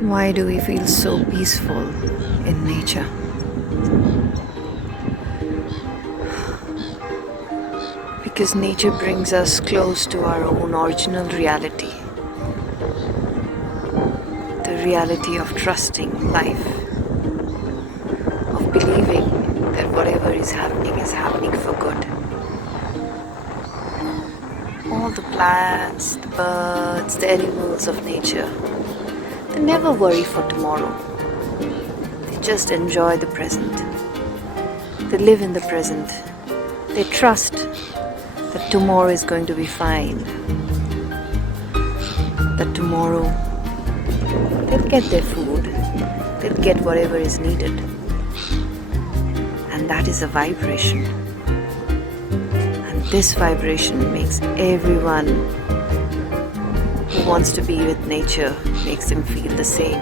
Why do we feel so peaceful in nature? Because nature brings us close to our own original reality, the reality of trusting life, of believing that whatever is happening for good. All the plants, the birds, the animals of nature, they never worry for tomorrow. They just enjoy the present. They live in the present. They trust that tomorrow is going to be fine. That tomorrow they'll get their food. They'll get whatever is needed. And that is a vibration. And this vibration makes everyone who wants to be with nature, makes them feel the same.